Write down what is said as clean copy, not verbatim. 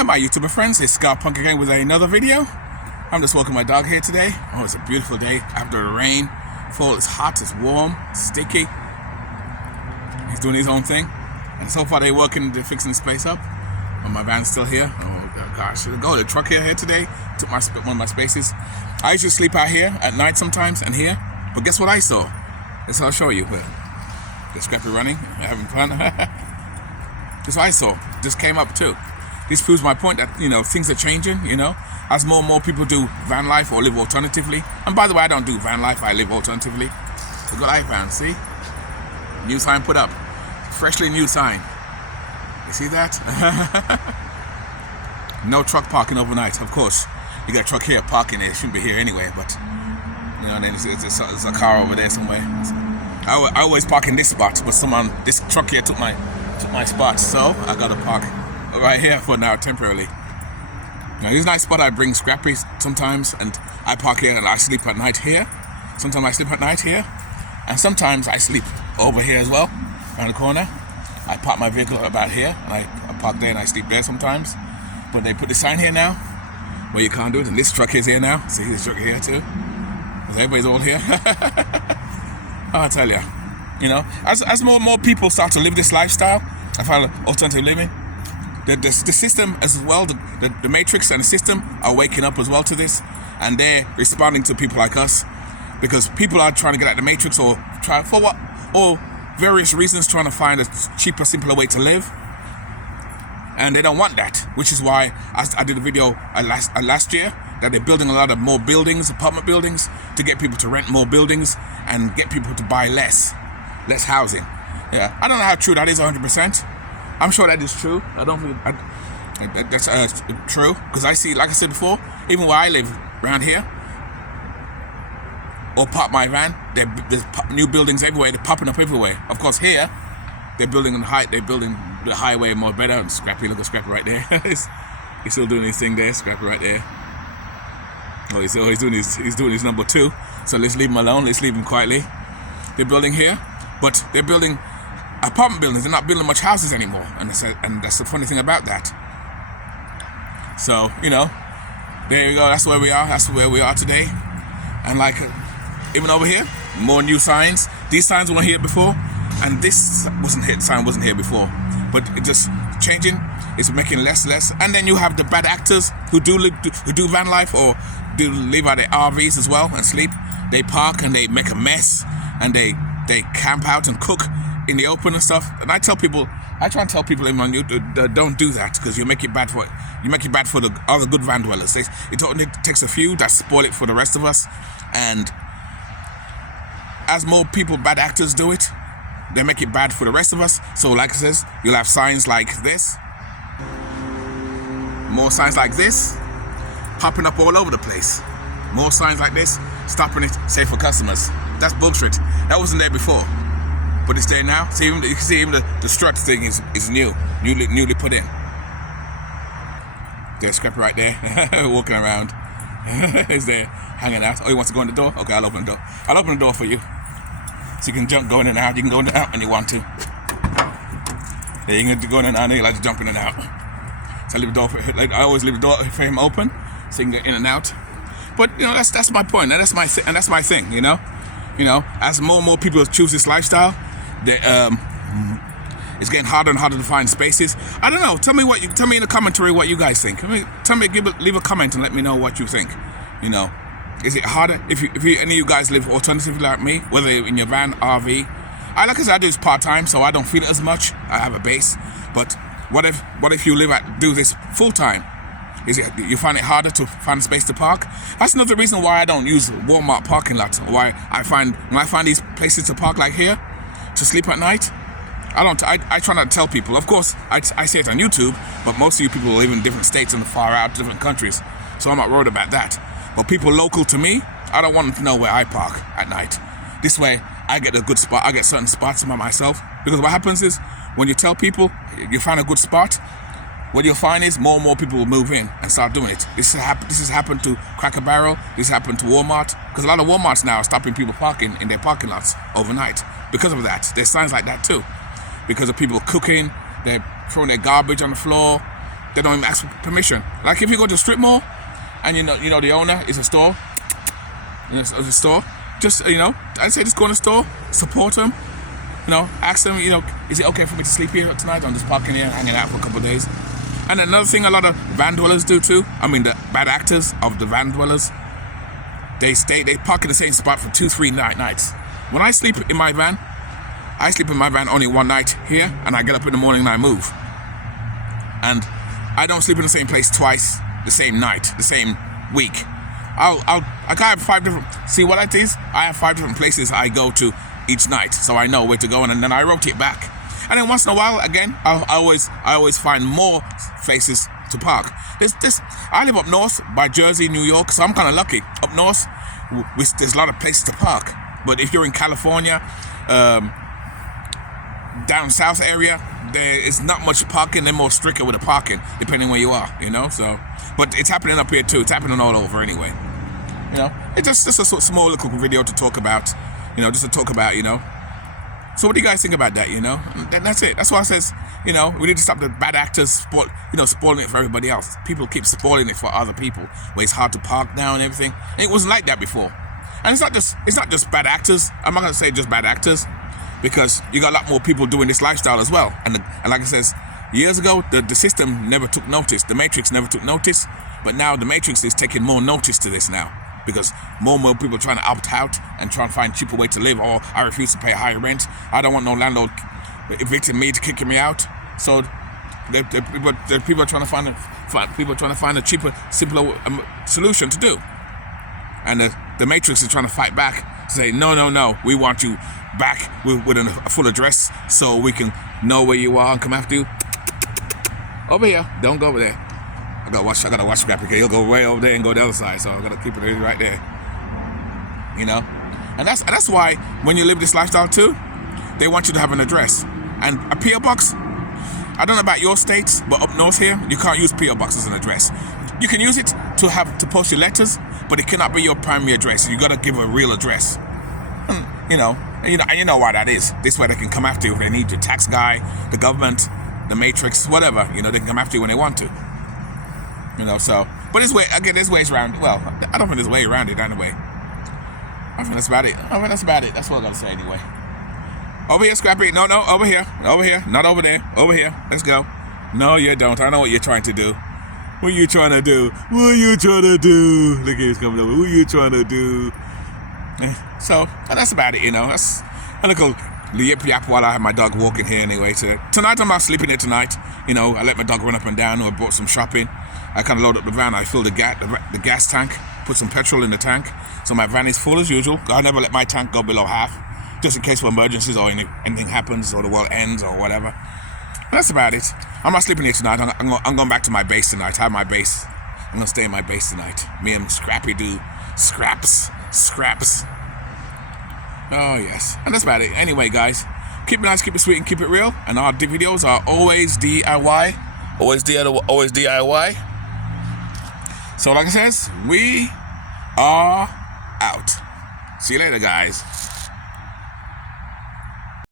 Hi my YouTuber friends, it's Scar Punk again with another video. I'm just walking my dog here today. Oh, it's a beautiful day after the rain. Fall, it's hot, it's warm, it's sticky. He's doing his own thing. And so far they're working, they're fixing this place up. But my van's still here. Oh gosh, the truck here today took one of my spaces. I usually sleep out here at night sometimes and here. But guess what I saw? This I'll show you. The Scrappy running, having fun. This what I saw. Just came up too. This proves my point that, things are changing, as more and more people do van life or live alternatively. And by the way, I don't do van life, I live alternatively. Look what I found, see? New sign put up. Freshly new sign. You see that? No truck parking overnight, of course. You got a truck here parking there, it shouldn't be here anyway, but, and then there's a car over there somewhere. I always park in this spot, but this truck here took my spot, so I gotta park right here for now temporarily. Now this is a nice spot. I bring Scrappy sometimes and I park here and I sleep at night here. Sometimes I sleep at night here and sometimes I sleep over here as well, around the corner. I park my vehicle about here and I park there and I sleep there sometimes. But they put the sign here now where you can't do it, and this truck is here now. See, this truck here too, because everybody's all here. I'll tell you, as more and more people start to live this lifestyle, I find alternative living. The system as well, the matrix and the system are waking up as well to this, and they're responding to people like us, because people are trying to get out the matrix or various reasons, trying to find a cheaper, simpler way to live, and they don't want that, which is why I did a video last year that they're building a lot of more buildings, apartment buildings, to get people to rent more buildings and get people to buy less housing. Yeah, I don't know how true that is 100%. I'm sure that is true. I don't think that's true, because I see, like I said before, even where I live around here, or park my van, there's new buildings everywhere. They're popping up everywhere. Of course, here they're building the highway more better. And Scrappy, look at Scrappy right there. He's still doing his thing there. Scrappy right there. Oh, he's doing his number 2. So let's leave him alone. Let's leave him quietly. They're building here, but they're building apartment buildings. They're not building much houses anymore, and that's the funny thing about that. So there you go. That's where we are. That's where we are today. And even over here, more new signs. These signs weren't here before, and this sign wasn't here before. But it just changing. It's making less. And then you have the bad actors who do van life or do live out their RVs as well and sleep. They park and they make a mess, and they camp out and cook in the open and stuff. And I try and tell people on YouTube, don't do that, because you make it bad for the other good van dwellers. It only takes a few that spoil it for the rest of us. And as more people, bad actors, do it, they make it bad for the rest of us. So like I says, you'll have signs like this, more signs like this, popping up all over the place. More signs like this, stopping it, safe for customers. That's bullshit. That wasn't there before, but it's there now. See, you can see even the strut thing is newly put in. There's Scrappy right there, walking around. He's there, hanging out. Oh, he wants to go in the door? Okay, I'll open the door. I'll open the door for you, so you can go in and out. You can go in and out when you want to. Yeah, you can go in and out. You like to jump in and out. So I leave the door I always leave the door for him open, so you can get in and out. But that's my point. That's my thing. As more and more people choose this lifestyle, it's getting harder and harder to find spaces. I don't know. Tell me in the commentary what you guys think. Leave a comment and let me know what you think. Is it harder if any of you guys live alternatively like me, whether in your van, RV? Like I said, I do this part-time, so I don't feel it as much. I have a base. But what if you do this full-time? You find it harder to find a space to park? That's another reason why I don't use Walmart parking lots. Why when I find these places to park like here, to sleep at night, I try not to tell people. Of course, I say it on YouTube, but most of you people live in different states and far out, different countries, so I'm not worried about that. But people local to me, I don't want them to know where I park at night. This way, I get a good spot. I get certain spots by myself, because what happens is, when you tell people you find a good spot, what you'll find is more and more people will move in and start doing it. This has happened to Cracker Barrel. This happened to Walmart, because a lot of Walmarts now are stopping people parking in their parking lots overnight. Because of that, there's signs like that too. Because of people cooking, they're throwing their garbage on the floor, They don't even ask for permission. Like if you go to a strip mall, and you know the owner is a store, it's a store. Just I'd say just go in the store, support them. Ask them. Is it okay for me to sleep here tonight? I'm just parking here, hanging out for a couple of days. And another thing, a lot of van dwellers do too. I mean, the bad actors of the van dwellers. They park in the same spot for 2-3 nights. When I sleep in my van, I sleep in my van only one night here, and I get up in the morning and I move. And I don't sleep in the same place twice, the same night, the same week. I have 5 different. See what I do is I have 5 different places I go to each night, so I know where to go, and then I rotate back. And then once in a while, again, I always find more places to park. I live up north by Jersey, New York, so I'm kind of lucky. Up north, there's a lot of places to park. But if you're in California, down south area, there is not much parking. They're more stricter with the parking, depending where you are. So, but it's happening up here too. It's happening all over anyway. It's just a small little video to talk about. Just to talk about. So what do you guys think about that? And that's it. That's why I says, we need to stop the bad actors, spoiling it for everybody else. People keep spoiling it for other people, where it's hard to park now and everything. And it wasn't like that before. And it's not just bad actors. I'm not gonna say just bad actors, because you got a lot more people doing this lifestyle as well. And like I says, years ago, the system never took notice. The Matrix never took notice, but now the Matrix is taking more notice to this now. Because more and more people are trying to opt out and try and find a cheaper way to live. Or I refuse to pay higher rent. I don't want no landlord evicting me to kicking me out. So the people are trying to find a cheaper, simpler solution to do. And the Matrix is trying to fight back, say no, we want you back with a full address so we can know where you are and come after you. Over here, don't go over there. I gotta watch Scrappy, because he'll go way over there and go the other side, so I gotta keep it right there. And that's why when you live this lifestyle too, they want you to have an address and a PO box. I don't know about your states, but up north here, you can't use PO box as an address. You can use it to post your letters, but it cannot be your primary address. You gotta give a real address. And you know why that is. This way they can come after you if they need your tax guy, the government, the Matrix, whatever. They can come after you when they want to. So, but there's ways around. Well, I don't think there's a way around it anyway. I think that's about it. That's what I gotta say anyway. Over here, Scrappy. No, over here, not over there. Over here. Let's go. No, you don't. I know what you're trying to do. What are you trying to do? Look, he's coming over. What are you trying to do? So, that's about it. That's a little yip yap while I have my dog walking here anyway. So tonight I'm not sleeping here tonight. I let my dog run up and down. I bought some shopping. I kind of load up the van. I fill the gas tank, put some petrol in the tank. So my van is full as usual. I never let my tank go below half, just in case for emergencies or anything happens or the world ends or whatever. And that's about it. I'm not sleeping here tonight. I'm going back to my base tonight. I have my base. I'm going to stay in my base tonight. Me and Scrappy do scraps. Oh, yes. And that's about it. Anyway, guys, keep it nice, keep it sweet, and keep it real. And our videos are always DIY. Always DIY. So like I says, we are out. See you later, guys.